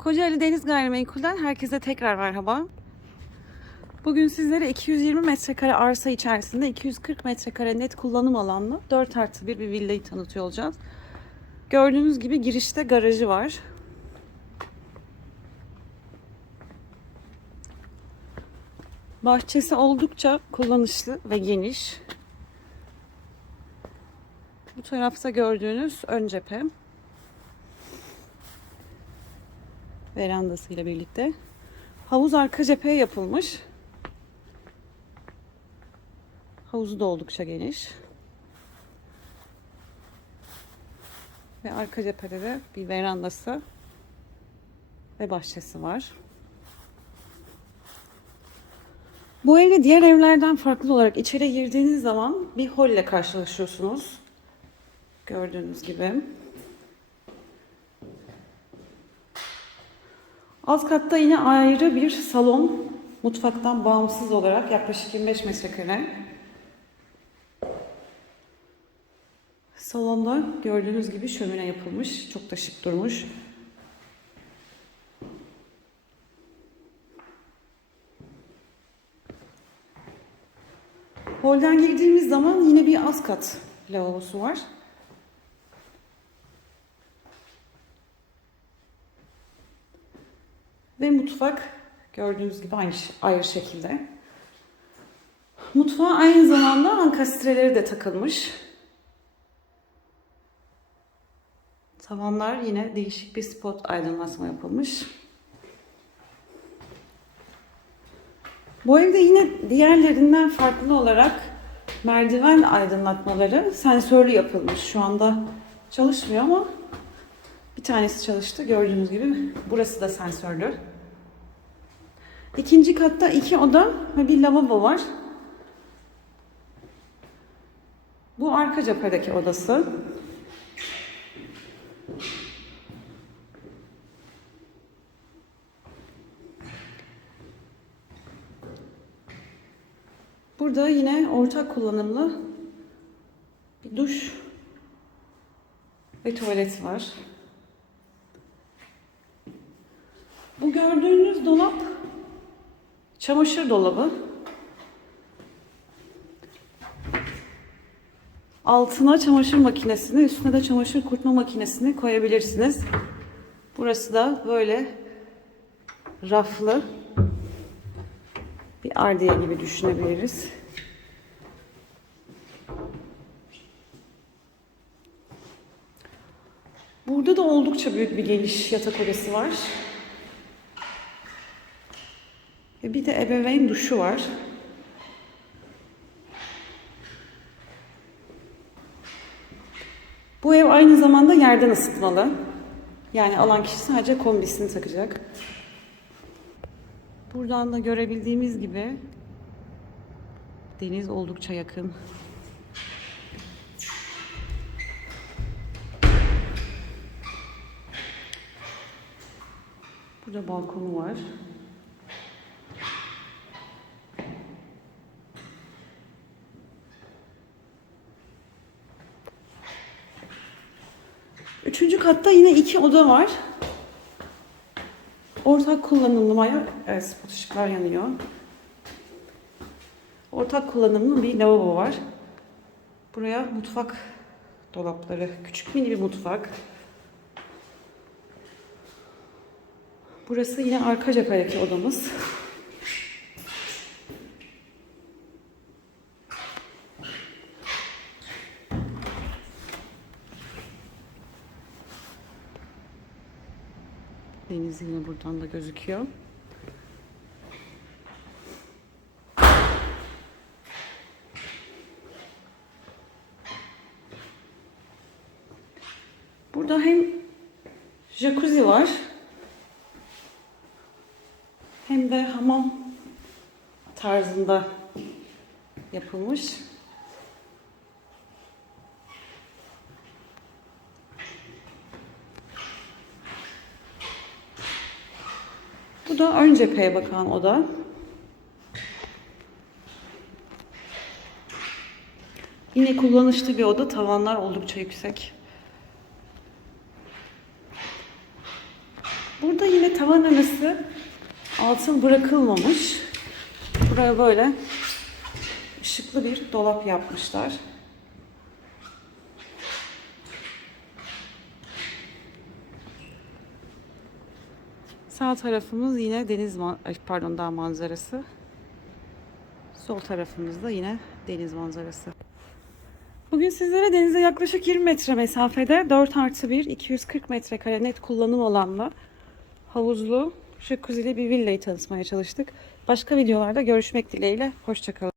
Kocaeli Deniz Gayrimenkul'den herkese tekrar merhaba. Bugün sizlere 220 metrekare arsa içerisinde 240 metrekare net kullanım alanlı 4+1 bir villayı tanıtıyor olacağız. Gördüğünüz gibi girişte garajı var. Bahçesi oldukça kullanışlı ve geniş. Bu tarafta gördüğünüz ön cephe. Verandasıyla birlikte. Havuz arka cepheye yapılmış. Havuzu da oldukça geniş. Ve arka cephede de bir verandası ve bahçesi var. Bu evde diğer evlerden farklı olarak içeri girdiğiniz zaman bir holle karşılaşıyorsunuz. Gördüğünüz gibi. Alt katta yine ayrı bir salon, mutfaktan bağımsız olarak yaklaşık 25 metrekare. Salonda gördüğünüz gibi şömine yapılmış, çok da şık durmuş. Holden girdiğimiz zaman yine bir alt kat lavabosu var. Ve mutfak gördüğünüz gibi ayrı şekilde. Mutfağa aynı zamanda ankastreleri de takılmış. Tavanlar yine değişik bir spot aydınlatma yapılmış. Bu evde yine diğerlerinden farklı olarak merdiven aydınlatmaları sensörlü yapılmış. Şu anda çalışmıyor ama bir tanesi çalıştı. Gördüğünüz gibi burası da sensörlü. İkinci katta 2 oda ve bir lavabo var. Bu arka cephedeki odası. Burada yine ortak kullanımlı bir duş ve tuvalet var. Bu gördüğünüz dolap çamaşır dolabı. Altına çamaşır makinesini, üstüne de çamaşır kurutma makinesini koyabilirsiniz. Burası da böyle raflı bir ardiye gibi düşünebiliriz. Burada da oldukça büyük bir geniş yatak odası var. Ve bir de ebeveyn duşu var. Bu ev aynı zamanda yerden ısıtmalı. Yani alan kişi sadece kombisini takacak. Buradan da görebildiğimiz gibi deniz oldukça yakın. Burada balkonu var. Üçüncü katta yine 2 oda var. Ortak kullanımlı, evet, spot ışıklar yanıyor. Ortak kullanımlı bir lavabo var. Buraya mutfak dolapları, küçük mini bir mutfak. Burası yine arka cephedeki odamız. Deniz yine buradan da gözüküyor. Burada hem jacuzzi var hem de hamam tarzında yapılmış. Bu da ön cepheye bakan oda. Yine kullanışlı bir oda. Tavanlar oldukça yüksek. Burada yine tavan arası altın bırakılmamış. Buraya böyle ışıklı bir dolap yapmışlar. Sağ tarafımız yine dağ manzarası. Sol tarafımızda yine deniz manzarası. Bugün sizlere denize yaklaşık 20 metre mesafede 4+1 240 metrekare net kullanım alanlı havuzlu jacuzzi'li bir villayı tanıtmaya çalıştık. Başka videolarda görüşmek dileğiyle. Hoşça kalın.